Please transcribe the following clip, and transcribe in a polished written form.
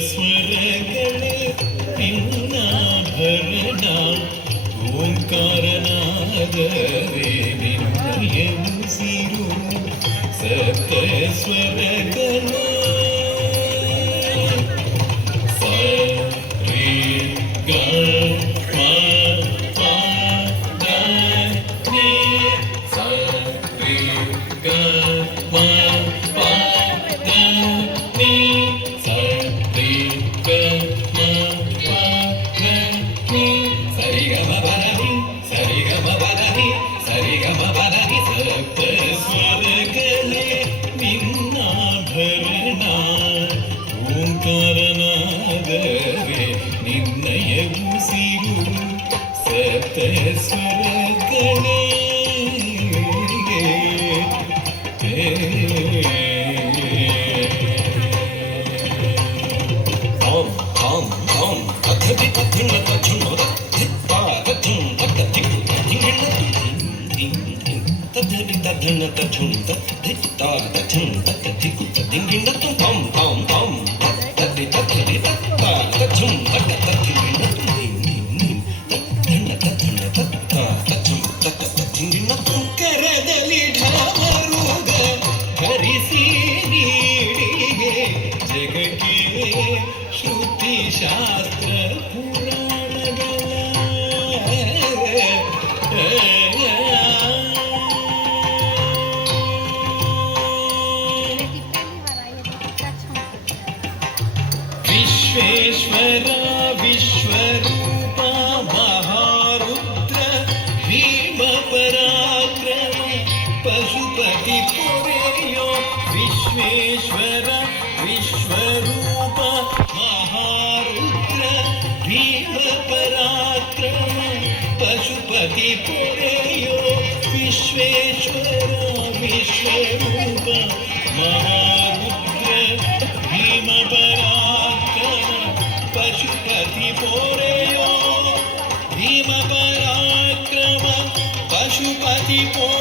ಸ್ವರಗಳೇ ನಿನ್ನಾಭರಣ ಓಂಕಾರನಾದವೇ ನಿನ್ನಯ ಉಸಿರು ಸಪ್ತ ಸ್ವರಗಳ ಸ ರೇ ಗ ಮ ಪ ದ ನಿ ಸ ರೇ ಗ ಮ ಪ ದ ನಿ ಸ್ವರಗಳೇ ನಿನ್ನಾಭರಣ ಓಂಕಾರನಾದವೇ ನಿನ್ನಯ ಉಸಿರು ಸಪ್ತ ಸ್ವರಗಳೇ ಓಂ ಓಂ ಓಂ ಕಥಿ ಕಥಿಂಗ ಕಥುನೋದ ಧಿಪ್ಪಾ ಕಥುಂ ಕಥಿಂಗ ಕಥಿಂಗ ತಧರಿ ತಧನ ತಥುಂತ ಧಿತ್ತಾ ತಥುಂ ತಥಿಕು ತಥಿಂಗಿನ ತುಂ ಥಂ ಥಂ ಥಂ ತಧರಿ ತಧರಿ ತತ್ತಾ ತಥುಂ ತಥಿಂಗಿನ ತುಂ ತಧನ ತಥುನ ತತ್ತಾ ತಥುಂ ತಥಿಂಗಿನ ತುಂ ಕರದಲ್ಲಿ ಢಾಮರುಗ ಹರಿಸಿ ನೀಡಿಗೆ ಜಗಕ್ಕೆ ಶ್ರುತಿ ಶಾಸ್ತ್ರ ಪಶುಪತಿ ಪೊರೆಯೋ ವಿಶ್ವೇಶ್ವರ ವಿಶ್ವರೂಪ ಮಹಾರುದ್ರ ಭೀಮ ಪರಾಕ್ರಮ ಪಶುಪತಿ ಪೊರೆಯೋ ಭೀಮ ಪರಾಕ್ರಮ ಪಶುಪತಿ ಪೊರೆಯೋ